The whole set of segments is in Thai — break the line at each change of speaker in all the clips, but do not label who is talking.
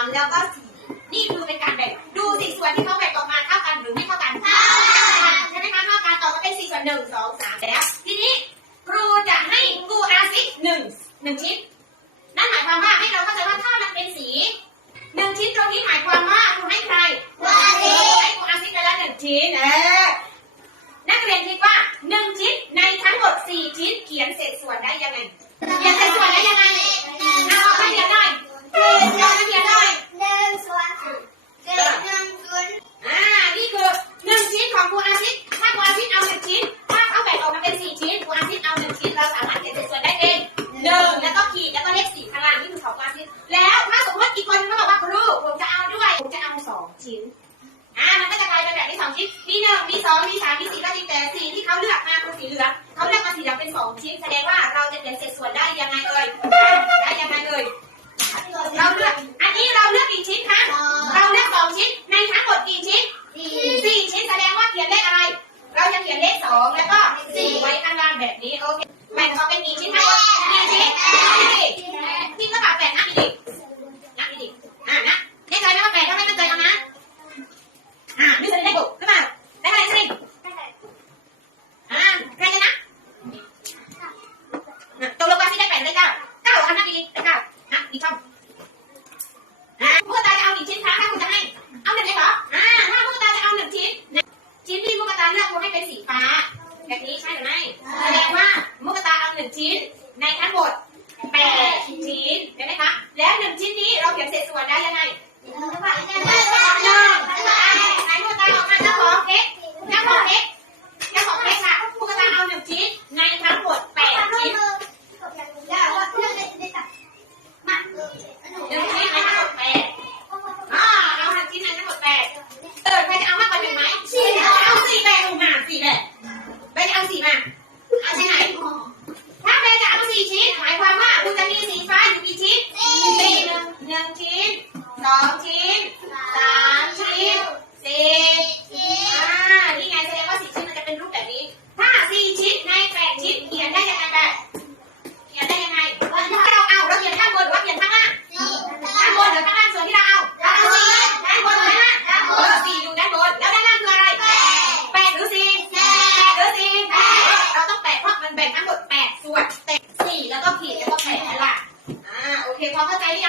ามแล้วก็สี่นี่คือเป็นการแบ่งดูสี่ส่วนที่เขาแบ่งออกมาเท่ากันหรือไม่เท่ากันเท่ากันใช่ไหมคะเท่ากันต่อมาเป็นสี่ส่วนหนึ่งสองสามแล้วทีนี้ครูจะให้กูอาซิกหนึ่งหนึ่งชิ้นนั่นหมายความว่าให้เราเข้าใจว่าท่ามันเป็นสีหนึ่งชิ้นตรงนี้หมายความว่าครูให้ใครครูาซิให้ครูอาซิกไปละหนึ่งชิ้นเออนักเรียนคิดว่าหนึ่งชิ้นในทั้งหมดสี่ชิ้นเขียนเศษส่วนได้ยังไงเขียนเศษส่วนได้ยังไง แสดงว่าเราจะเขียนเศษส่วนได้ยังไงเอ่ยได้ยังไงเอ่ยเราเลือกอันนี้เราเลือกกี่ชิ้นคะเราเลือกสองชิ้นในทั้งหมดกี่ชิ้นสี่ชิ้นแสดงว่าเขียนเลขอะไร เราจะเขียนเลขสองแล้วก็สี่ไว้ข้างล่างแบบนี้โอเคแบ่งออกเป็นกี่ชิ้นคะกี่ชิ้นที่กระบะแบ่นับอีกนับอีกอ่านะได้อลยนะว่าแบ่งเท่าไรไม่เคยเอานะอะนี่แสยได้บุก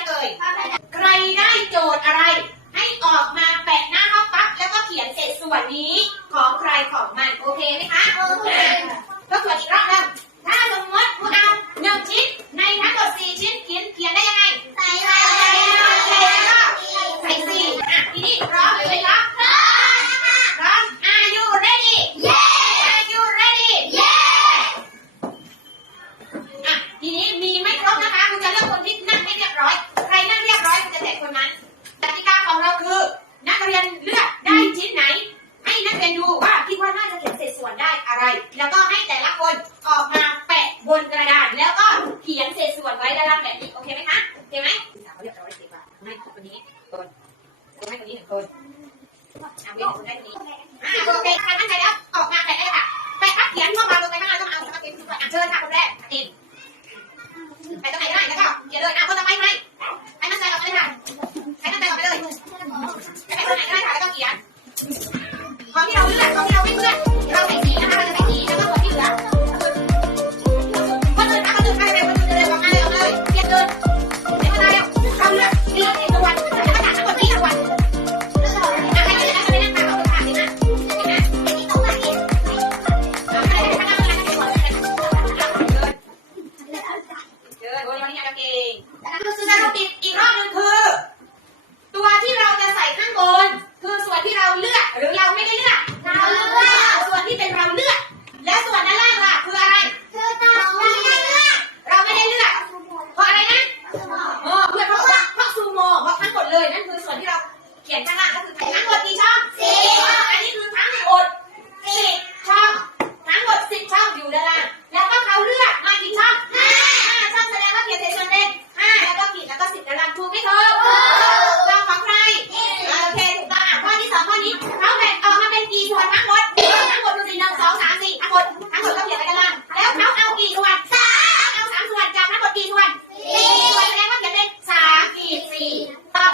ยังเอ่ยใครได้โจทย์อะไร ให้ออกมาแปะหน้าห้องปั๊บแล้วก็เขียนเศษส่วนนี้ของใครของมันโอเคไหมคะโอเคทบทวจอีกรอบหนึงถ้าสงมติคุณเอาหนึ่งชิ้นในทั้งหมดสี่ชิ้นเขียนเขียนได้ยังไงใส่ใส่ใส่ใส่แล้วก็ใส่สี่อะทีนี้พร้อมไหมคะพร้อมพร้อม Are you ready Are you ready อะทีนี้มีไหม right?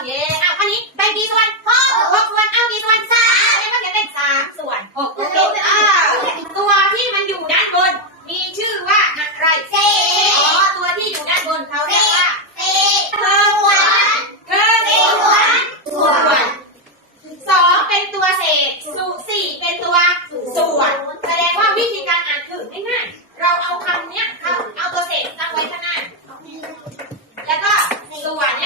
เย้เอาข้อนี้ได้กี่ส่วนหกหกส่วน เอากี่ส่วนสามแล้วก็เขียเป็นสามส่วนหกตัวตัวที่มันอยู่ด้านบน มีชื่อว่าอะไรเศอ๋อตัวที่อยู่ด้านบนเขาเรียกว่าเศเทวันเทวันส่วนสองเป็นตัวเศษสุสี่เป็นตัวส่วน แสดงว่าวิธีการอ่านถือง่ายเราเอาคำเนี้ยเอาเอาตัวเศษตั้งไว้ข้างหน้าแล้วก็ส่วนเนี้ย